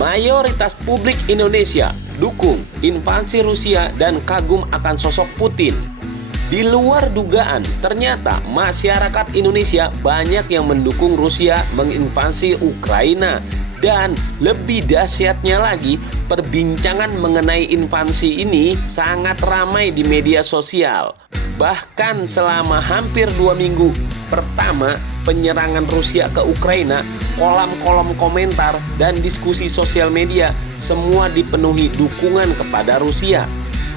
Mayoritas publik Indonesia dukung invasi Rusia dan kagum akan sosok Putin. Di luar dugaan, ternyata masyarakat Indonesia banyak yang mendukung Rusia menginvasi Ukraina. Dan lebih dahsyatnya lagi, perbincangan mengenai invasi ini sangat ramai di media sosial. Bahkan selama hampir 2 minggu pertama penyerangan Rusia ke Ukraina, kolom-kolom komentar dan diskusi sosial media semua dipenuhi dukungan kepada Rusia.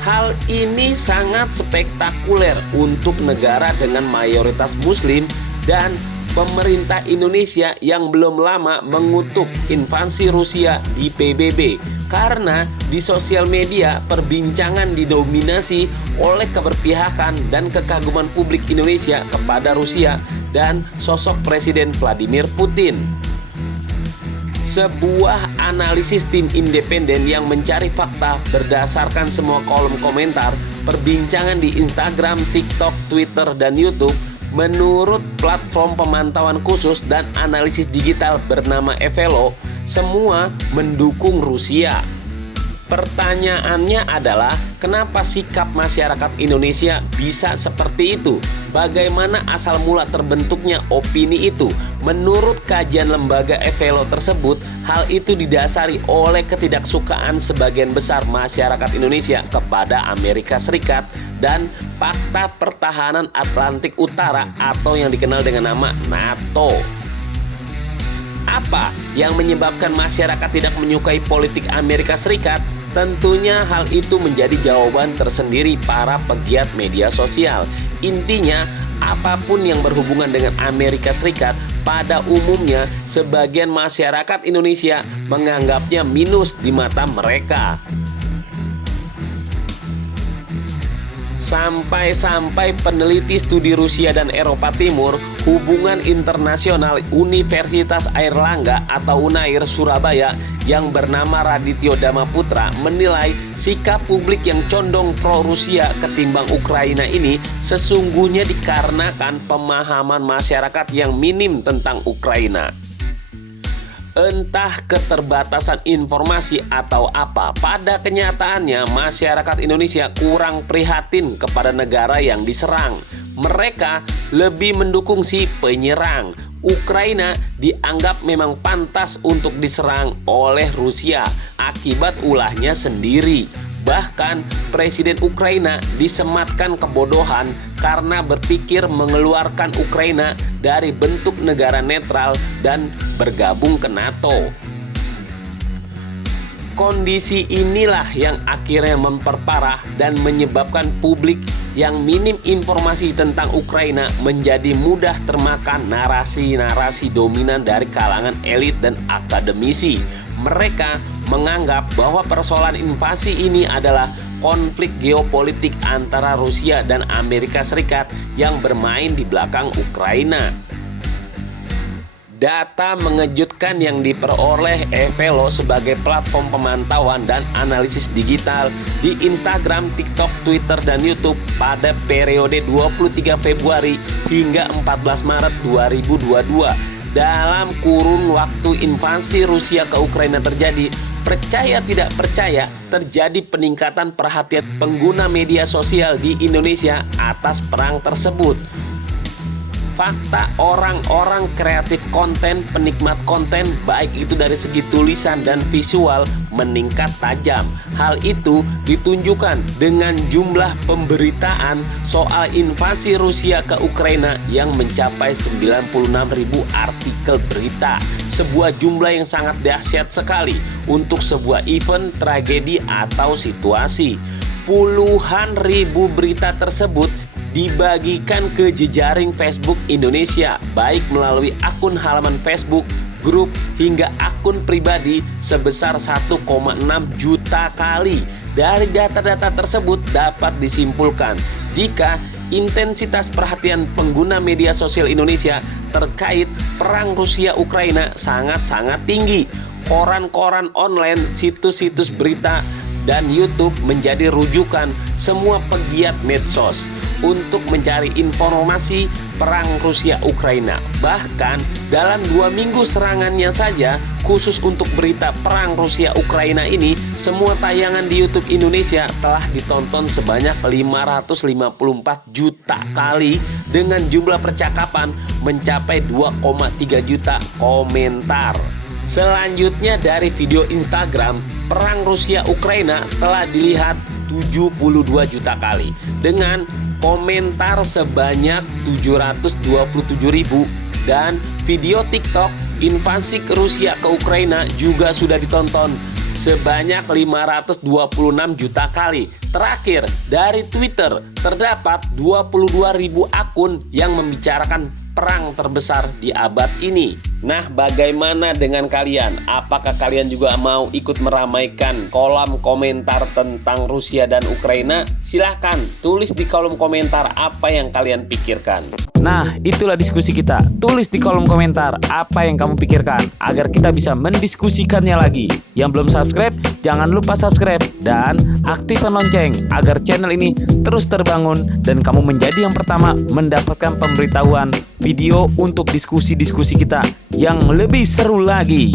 Hal ini sangat spektakuler untuk negara dengan mayoritas Muslim dan pemerintah Indonesia yang belum lama mengutuk invasi Rusia di PBB. Karena di sosial media perbincangan didominasi oleh keberpihakan dan kekaguman publik Indonesia kepada Rusia dan sosok Presiden Vladimir Putin. Sebuah analisis tim independen yang mencari fakta berdasarkan semua kolom komentar, perbincangan di Instagram, TikTok, Twitter, dan YouTube, menurut platform pemantauan khusus dan analisis digital bernama Evelo, semua mendukung Rusia. Pertanyaannya adalah, kenapa sikap masyarakat Indonesia bisa seperti itu? Bagaimana asal mula terbentuknya opini itu? Menurut kajian lembaga Evelo tersebut, hal itu didasari oleh ketidaksukaan sebagian besar masyarakat Indonesia kepada Amerika Serikat dan Fakta Pertahanan Atlantik Utara atau yang dikenal dengan nama NATO. Apa yang menyebabkan masyarakat tidak menyukai politik Amerika Serikat? Tentunya hal itu menjadi jawaban tersendiri para pegiat media sosial. Intinya, apapun yang berhubungan dengan Amerika Serikat, pada umumnya sebagian masyarakat Indonesia menganggapnya minus di mata mereka. Sampai-sampai peneliti studi Rusia dan Eropa Timur, Hubungan Internasional Universitas Airlangga atau UNAIR Surabaya yang bernama Radityo Dhamma Putra menilai sikap publik yang condong pro-Rusia ketimbang Ukraina ini sesungguhnya dikarenakan pemahaman masyarakat yang minim tentang Ukraina. Entah keterbatasan informasi atau apa, pada kenyataannya masyarakat Indonesia kurang prihatin kepada negara yang diserang. Mereka lebih mendukung si penyerang. Ukraina dianggap memang pantas untuk diserang oleh Rusia akibat ulahnya sendiri. Bahkan Presiden Ukraina disematkan kebodohan karena berpikir mengeluarkan Ukraina dari bentuk negara netral dan bergabung ke NATO. Kondisi inilah yang akhirnya memperparah dan menyebabkan publik yang minim informasi tentang Ukraina menjadi mudah termakan narasi-narasi dominan dari kalangan elit dan akademisi. Mereka menganggap bahwa persoalan invasi ini adalah konflik geopolitik antara Rusia dan Amerika Serikat yang bermain di belakang Ukraina. Data mengejutkan yang diperoleh Evelo sebagai platform pemantauan dan analisis digital di Instagram, TikTok, Twitter, dan YouTube pada periode 23 Februari hingga 14 Maret 2022. Dalam kurun waktu invasi Rusia ke Ukraina terjadi, percaya tidak percaya, terjadi peningkatan perhatian pengguna media sosial di Indonesia atas perang tersebut. Fakta, orang-orang kreatif konten, penikmat konten, baik itu dari segi tulisan dan visual, meningkat tajam. Hal itu ditunjukkan dengan jumlah pemberitaan soal invasi Rusia ke Ukraina yang mencapai 96.000 artikel berita. Sebuah jumlah yang sangat dahsyat sekali untuk sebuah event, tragedi, atau situasi. Puluhan ribu berita tersebut dibagikan ke jejaring Facebook Indonesia, baik melalui akun halaman Facebook, grup, hingga akun pribadi sebesar 1,6 juta kali. Dari data-data tersebut dapat disimpulkan jika intensitas perhatian pengguna media sosial Indonesia terkait perang Rusia-Ukraina sangat-sangat tinggi. Koran-koran online, situs-situs berita, dan YouTube menjadi rujukan semua pegiat medsos. untuk mencari informasi perang Rusia-Ukraina. Bahkan dalam 2 minggu serangannya saja, khusus untuk berita perang Rusia-Ukraina ini, semua tayangan di YouTube Indonesia telah ditonton sebanyak 554 juta kali dengan jumlah percakapan mencapai 2,3 juta komentar. Selanjutnya dari video Instagram, perang Rusia-Ukraina telah dilihat 72 juta kali dengan komentar sebanyak 727.000, dan video TikTok invasi ke Rusia ke Ukraina juga sudah ditonton sebanyak 526 juta kali. Terakhir, dari Twitter terdapat 22.000 akun yang membicarakan perang terbesar di abad ini. Nah, bagaimana dengan kalian? Apakah kalian juga mau ikut meramaikan kolom komentar tentang Rusia dan Ukraina? Silahkan tulis di kolom komentar apa yang kalian pikirkan. Nah, itulah diskusi kita. Tulis di kolom komentar apa yang kamu pikirkan agar kita bisa mendiskusikannya lagi. Yang belum subscribe, jangan lupa subscribe dan aktifkan lonceng agar channel ini terus terbangun dan kamu menjadi yang pertama mendapatkan pemberitahuan video untuk diskusi-diskusi kita yang lebih seru lagi.